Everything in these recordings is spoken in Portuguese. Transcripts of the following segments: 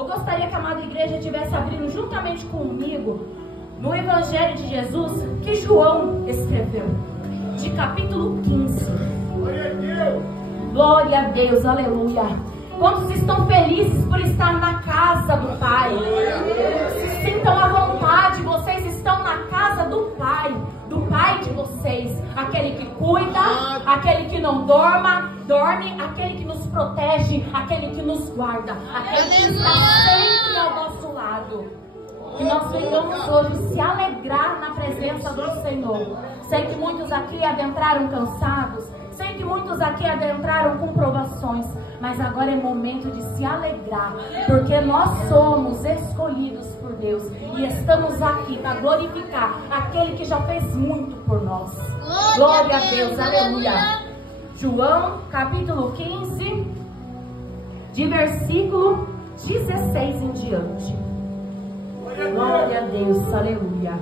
Eu gostaria que a amada igreja estivesse abrindo juntamente comigo no Evangelho de Jesus que João escreveu, de capítulo 15. Glória a Deus. Glória a Deus, aleluia. Quantos estão felizes por estar na casa do Pai? Se sintam à vontade, vocês estão na casa do Pai de vocês, aquele que cuida, aquele que não dorme, aquele que nos protege, aquele que nos guarda, aquele que está sempre ao nosso lado. Que nós venhamos hoje se alegrar na presença do Senhor. Sei que muitos aqui adentraram cansados, sei que muitos aqui adentraram com provações, mas agora é momento de se alegrar, porque nós somos escolhidos por Deus e estamos aqui para glorificar aquele que já fez muito por nós. Glória a Deus, aleluia. João capítulo 15, de versículo 16 em diante. Glória a Deus, aleluia.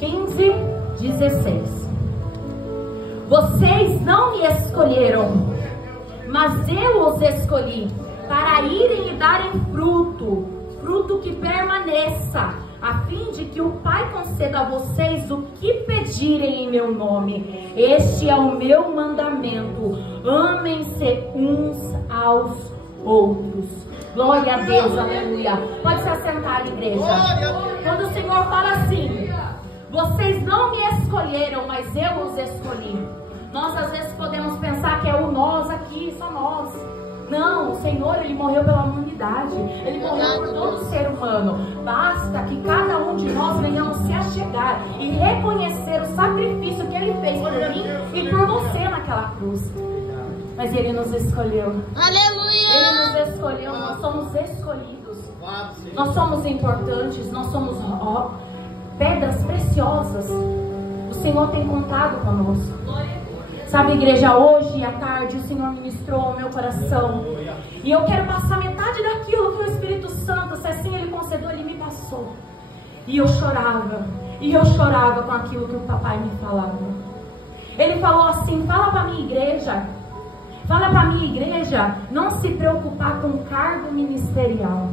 15, 16. Vocês não me escolheram, mas eu os escolhi para irem e darem fruto, fruto que permaneça, a fim de que o Pai conceda a vocês o que pedirem em meu nome. Este é o meu mandamento: amem-se uns aos outros. Glória a Deus, aleluia. Pode se assentar, igreja. Quando o Senhor fala assim: vocês não me escolheram, mas eu os escolhi. Nós às vezes podemos pensar que é o nós aqui, só nós. Não, o Senhor, Ele morreu pela humanidade. Ele morreu por todo ser humano. Basta que cada um de nós venhamos se achegar e reconhecer o sacrifício que Ele fez por mim e por você naquela cruz. Mas Ele nos escolheu. Aleluia! Ele nos escolheu, nós somos escolhidos. Nós somos importantes, nós somos pedras preciosas. O Senhor tem contado conosco. Sabe, igreja, hoje à tarde o Senhor ministrou ao meu coração. E eu quero passar metade daquilo que o Espírito Santo, se assim Ele concedeu, Ele me passou. E eu chorava. E eu chorava com aquilo que o papai me falava. Ele falou assim: fala para minha igreja. Fala para minha igreja não se preocupar com cargo ministerial.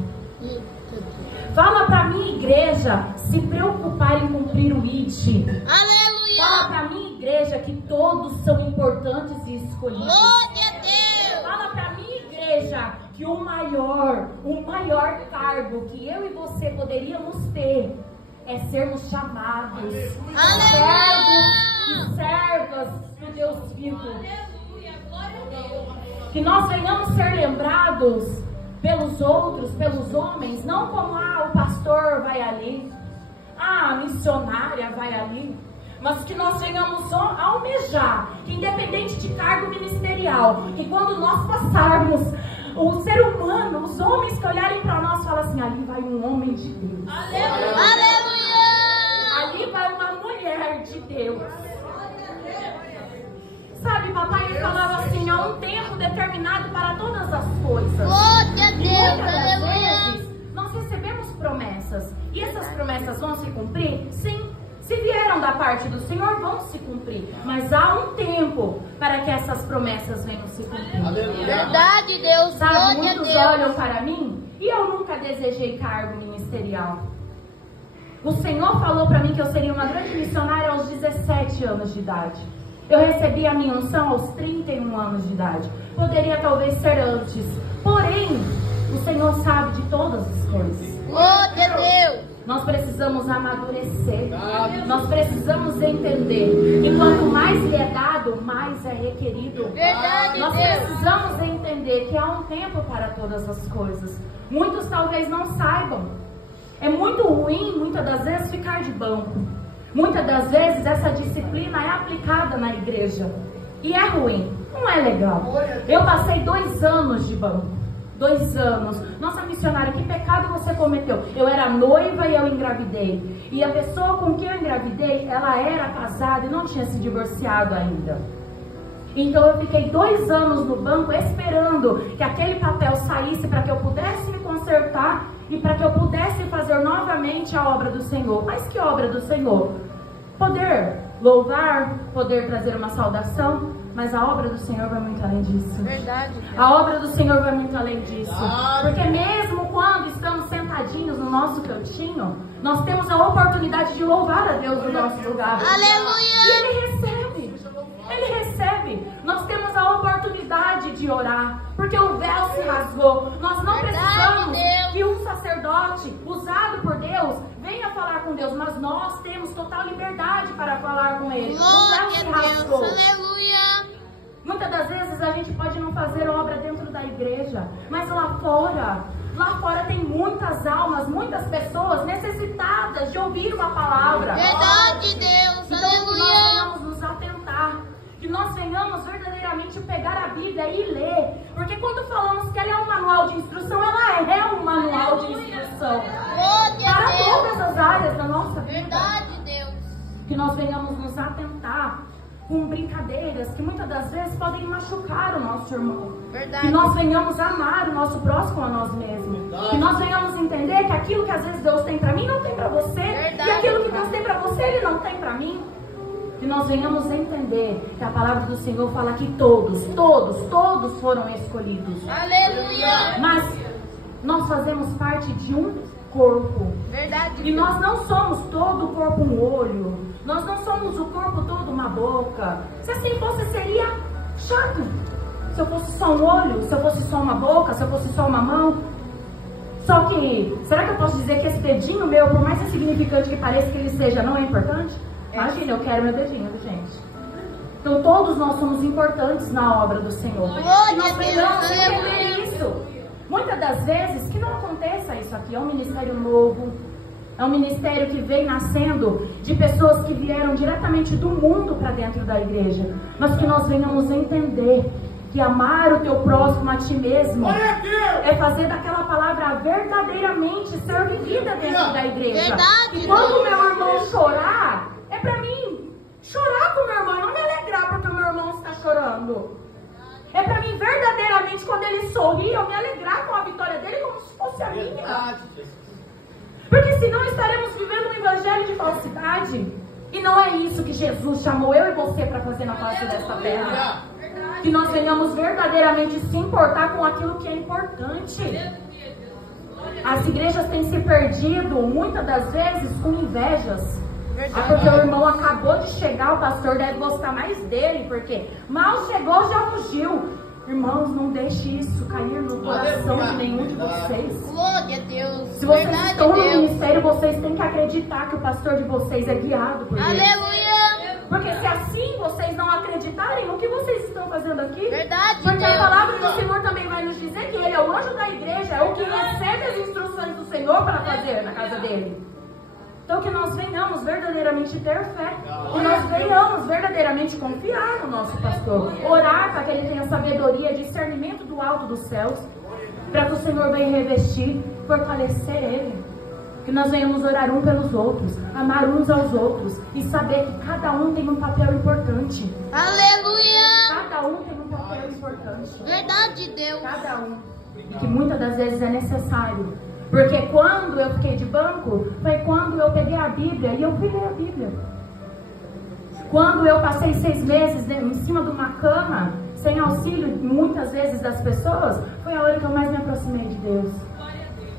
Fala para minha igreja se preocupar em cumprir o ID. Aleluia! Fala para minha igreja que todos são importantes e escolhidos. Glória a Deus! Fala para minha igreja que o maior cargo que eu e você poderíamos ter é sermos chamados servos e servas do Deus vivo. Que nós venhamos ser lembrados pelos outros, pelos homens, não como o pastor vai ali, a missionária vai ali, mas que nós venhamos almejar, que independente de cargo ministerial, que quando nós passarmos, o ser humano, os homens que olharem para nós, falam assim: ali vai um homem de Deus. Aleluia! Ali vai uma mulher de Deus. Sabe, papai, ele falava assim: há um tempo determinado para todas as coisas. Glória a E Deus! muitas das Aleluia! vezes nós recebemos promessas. E essas promessas vão se cumprir? Sim. Se vieram da parte do Senhor, vão se cumprir. Mas há um tempo para que essas promessas venham se cumprir. Verdade, Deus! Sabe, Glória a muitos Deus! olham para mim e eu nunca desejei cargo ministerial. O Senhor falou para mim que eu seria uma grande missionária aos 17 anos de idade. Eu recebi a minha unção aos 31 anos de idade. Poderia talvez ser antes. Porém, o Senhor sabe de todas as coisas. Glória a Deus! Nós precisamos amadurecer. Nós precisamos entender que quanto mais lhe é dado, mais é requerido. Verdade, Nós Deus! precisamos entender que há um tempo para todas as coisas. Muitos talvez não saibam. É muito ruim, muitas das vezes, ficar de banco. Muitas das vezes essa disciplina é aplicada na igreja. E é ruim, não é legal. Eu passei 2 anos de banco. 2 anos. Nossa missionária, que pecado você cometeu? Eu era noiva e eu engravidei. E a pessoa com quem eu engravidei, ela era casada e não tinha se divorciado ainda. Então eu fiquei 2 anos no banco esperando que aquele papel saísse para que eu pudesse me consertar e para que eu pudesse fazer novamente a obra do Senhor. Mas que obra do Senhor? Poder louvar, poder trazer uma saudação, mas a obra do Senhor vai muito além disso. Verdade. A obra do Senhor vai muito além disso. Porque mesmo nosso cantinho, nós temos a oportunidade de louvar a Deus no nosso lugar. Aleluia. E Ele recebe. Ele recebe. Nós temos a oportunidade de orar, porque o véu se rasgou. Nós não precisamos que um sacerdote usado por Deus venha falar com Deus, mas nós temos total liberdade para falar com Ele. O véu se rasgou. Aleluia. Muitas das vezes a gente pode não fazer obra dentro da igreja, mas lá fora tem muitas almas, muitas pessoas necessitadas de ouvir uma palavra. Verdade, Deus. Então que nós Aleluia. venhamos nos atentar, que nós venhamos verdadeiramente pegar a Bíblia e ler, porque quando falamos que ela é um manual de instrução, ela é um manual de instrução Glória para a Deus. todas as áreas da nossa vida. Verdade, Deus. Que nós venhamos nos atentar com brincadeiras que muitas das vezes podem machucar o nosso irmão. Verdade. Que nós venhamos amar o nosso próximo a nós mesmos. Que nós venhamos entender que aquilo que às vezes Deus tem para mim não tem para você. Verdade. E aquilo que Deus tem para você, Ele não tem para mim. Que nós venhamos entender que a palavra do Senhor fala que todos foram escolhidos. Aleluia. Mas nós fazemos parte de um corpo. Verdade. E nós não somos todo o corpo um olho. Nós não somos o corpo todo uma boca. Se assim fosse, seria chato. Se eu fosse só um olho, se eu fosse só uma boca, se eu fosse só uma mão. Só que, será que eu posso dizer que esse dedinho meu, por mais insignificante que pareça que ele seja, não é importante? Imagina, eu quero meu dedinho, gente. Então todos nós somos importantes na obra do Senhor. E nós precisamos entender isso. Muitas das vezes, que não aconteça isso aqui, é um ministério novo, é um ministério que vem nascendo de pessoas que vieram diretamente do mundo para dentro da igreja, mas que nós venhamos entender que amar o teu próximo a ti mesmo é fazer daquela palavra verdadeiramente ser vivida dentro da igreja. Verdade, E quando o meu irmão chorar, é para mim chorar com o meu irmão e não me alegrar porque o meu irmão está chorando. É para mim verdadeiramente, quando ele sorri, eu me alegrar com a vitória dele como se fosse a minha. Porque senão estaremos vivendo um evangelho de falsidade. E não é isso que Jesus chamou eu e você para fazer na face dessa terra. Que nós venhamos verdadeiramente se importar com aquilo que é importante. As igrejas têm se perdido muitas das vezes com invejas. Porque o irmão acabou de chegar, o pastor deve gostar mais dele, porque mal chegou, já ungiu. Irmãos, não deixe isso cair no coração de nenhum de vocês. Glória a Deus. Se vocês Verdade, estão no Deus. ministério, vocês têm que acreditar que o pastor de vocês é guiado por Deus. Aleluia. Porque se assim vocês não acreditarem, o que vocês estão fazendo aqui? Verdade, Porque Deus. a palavra do Senhor também vai nos dizer que Ele é o anjo da igreja, é o que recebe as instruções do Senhor para fazer na casa dele. Então que nós venhamos verdadeiramente ter fé. Que nós venhamos verdadeiramente confiar no nosso pastor. Orar para que ele tenha sabedoria, discernimento do alto dos céus. Para que o Senhor venha revestir, fortalecer ele. Que nós venhamos orar um pelos outros, amar uns aos outros e saber que cada um tem um papel importante. Aleluia. Cada um tem um papel importante. Verdade, Deus. Cada um. E que muitas das vezes é necessário. Porque quando eu fiquei de banco, foi quando eu peguei a Bíblia e eu fui ler a Bíblia. Quando eu passei 6 meses em cima de uma cama, sem auxílio muitas vezes das pessoas, foi a hora que eu mais me aproximei de Deus.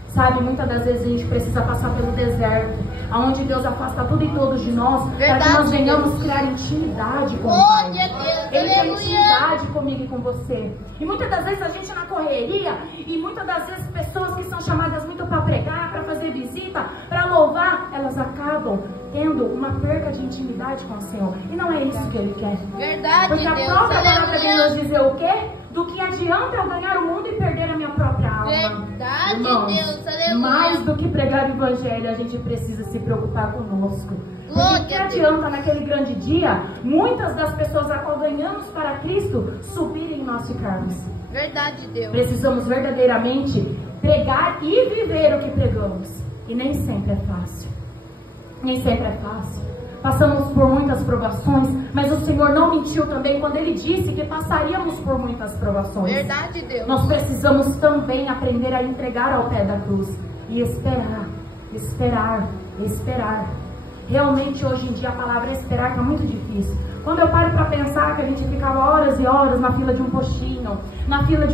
Sabe, muitas das vezes a gente precisa passar pelo deserto, onde Deus afasta tudo e todos de nós, para que nós venhamos criar intimidade com o Pai. Glória a Deus. Ele tem Aleluia. intimidade comigo e com você. E muitas das vezes a gente na correria, e muitas das vezes pessoas que são chamadas muito para pregar, para fazer visita, para louvar, elas acabam tendo uma perda de intimidade com o Senhor. E não é isso que Ele quer. Verdade, Porque a Deus. própria palavra vem nos Aleluia. dizer o quê? Do que adianta eu ganhar o mundo e perder a minha própria alma. Verdade, Irmãos, Deus. Aleluia. mais do que pregar o evangelho, a gente precisa se preocupar conosco. Porque Glória o que a Deus. adianta naquele grande dia, muitas das pessoas a qual ganhamos para Cristo subirem e nós ficarmos. Verdade, Deus. Precisamos verdadeiramente pregar e viver o que pregamos. E nem sempre é fácil. Nem sempre é fácil. Passamos por muitas provações, mas o Senhor não mentiu também quando Ele disse que passaríamos por muitas provações. Verdade, Deus. Nós precisamos também aprender a entregar ao pé da cruz e esperar, esperar, esperar. Realmente hoje em dia a palavra esperar está muito difícil. Quando eu paro para pensar que a gente ficava horas e horas na fila de um postinho, na fila de